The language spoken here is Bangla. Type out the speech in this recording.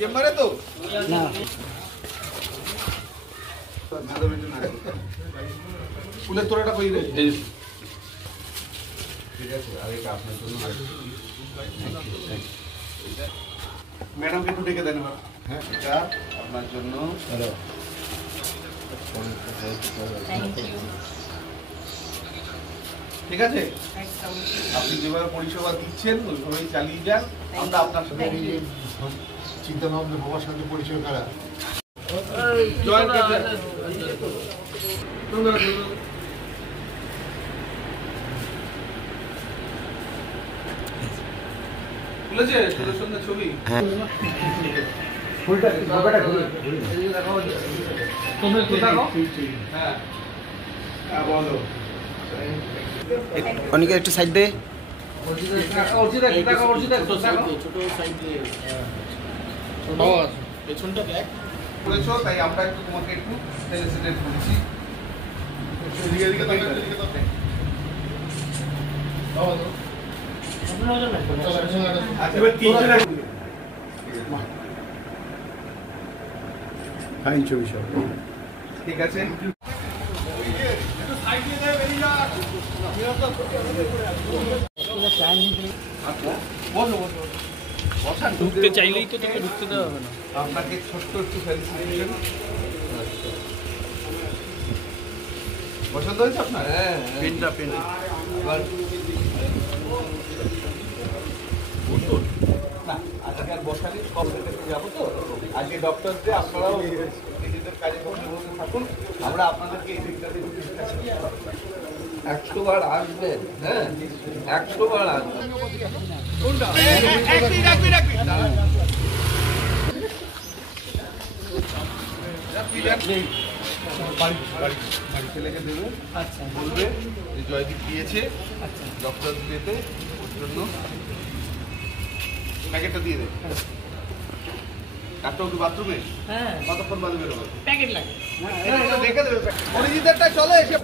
চেম্বারে তো না ফুলের তোড়াটা কই রে ঠিক আছে আর এটা আপনার জন্য ম্যাডামকে একটু ডেকে দেন এবার হ্যাঁ এটা আপনার জন্য ঠিক আছে আপনি যেভাবে পরিষেবা দিচ্ছেন ওইভাবেই চালিয়ে যান আমরা আপনার সাথে চিন্তা ভাবনা বাবার সাথে পরিচয় করা জয়েন খুলেছে সুন্দর সুন্দর ছবি হ্যাঁ ফুলটা বাবাটা ঘুরে দেখাও তুমি একটু দেখাও হ্যাঁ বলো অনিকা একটু সাইড দে পেছনটা দেখ করেছো তাই আমরা একটু তোমাকে একটু ফেলিসিটেট করছি এদিকে এদিকে আচ্ছা এবার তিনজন ফাইন ছবি সব ঠিক আছে ঢুকতে চাইলেই তো তোকে ঢুকতে দেওয়া হবে না আপনাকে ছোট্ট একটু ফেলিসিটেশন পছন্দ হয়েছে আপনার হ্যাঁ পেনটা এবার না আজকে আর বসালে সব ক্ষেত্রে যাবো তো আজকে ডক্টরদের আপনারাও নিজেদের কাজে কর্মে থাকুন আমরা আপনাদেরকে এই দিকটাতে 100 বার আসবেন হ্যাঁ 100 বার আসবেন কোনটা বাড়ি ছেলেকে দেবে আচ্ছা বলবে যে জয়দীপ দিয়েছে আচ্ছা ডক্টর দিতে ওর জন্য প্যাকেটটা দিয়ে দেবে ডাক্তার কি বাথরুমে হ্যাঁ কতক্ষণ বাদে বেরোবে প্যাকেট লাগে দেখে দেবে অরিজিৎ একটা চলে এসে